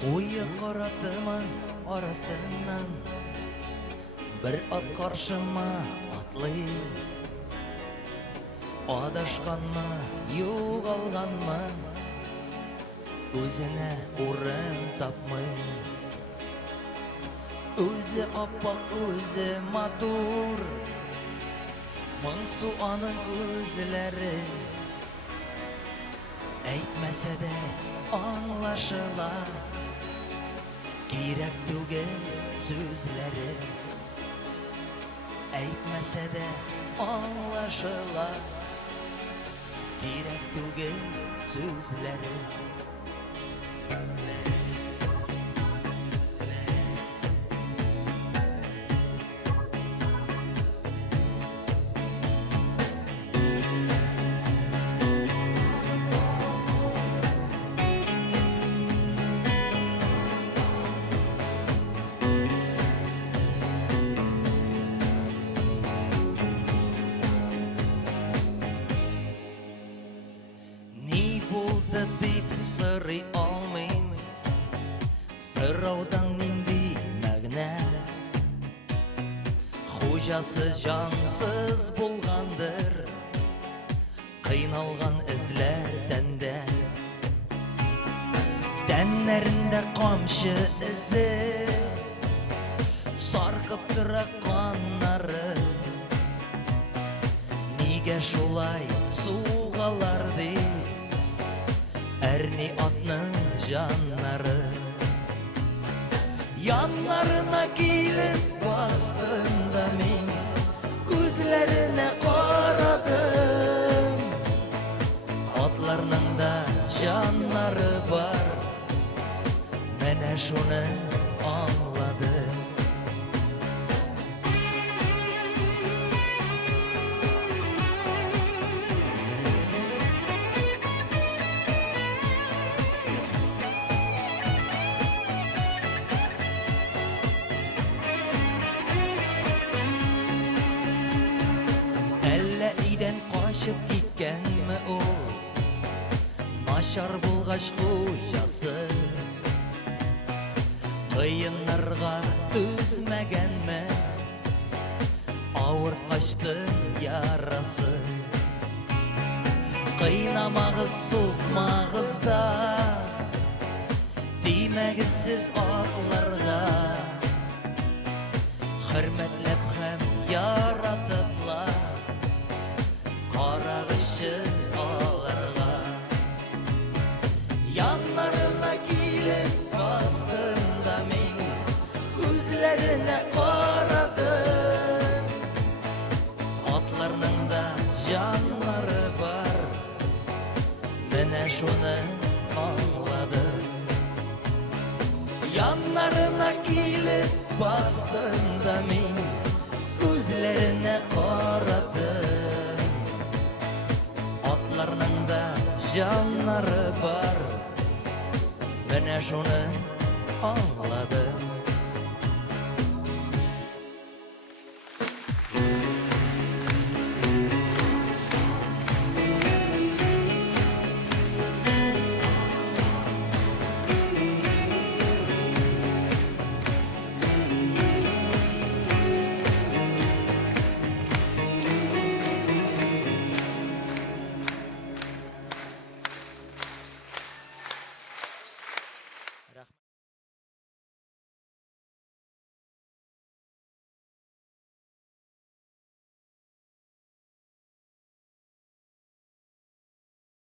Куе кара тыман арасыннан bir at каршыма атлый. Адашканмы, югалганмы, үзенә урын тапмый. Үзе аппак, үзе матур, моңсу аның күзләре. Әйтмәсә дә аңлашыла, кирәк түгел сүзләре. Әйтмәсә дә аңлашыла, кирәк түгел сүзләре. Булды дип сырый алмыйм, сыраудан нинди мәгънә. Хуҗасы җансыз булгандыр, кыйналган эзләр тәндә. Тәннәрендә камчы эзе, саркып тора каннары. Нигә шулай сугалар дип әрни атның жаннары. Яннарына килеп бастым да мин, күзләренә карадым. Атларның да жаннары бар, менә шуны аңладым. Идән качып киткәнме ул, начар булгач хуҗасы. Кыеннарга түзмәгәнме, авырткачтың ярасы. Кыйнамагыз, сукмагыз да, тимәгез сез атларга. Хөрмәтләп һәм яратыплар, карагышы аларга. Яннарына килеп бастым да мин, күзләренә карадым. Атларның да жаннары бар, менә шуны аңладым. Яннарына килеп бастым да мин, күзләренә карадым. Атларның да жаннары бар, менә шуны аңладым.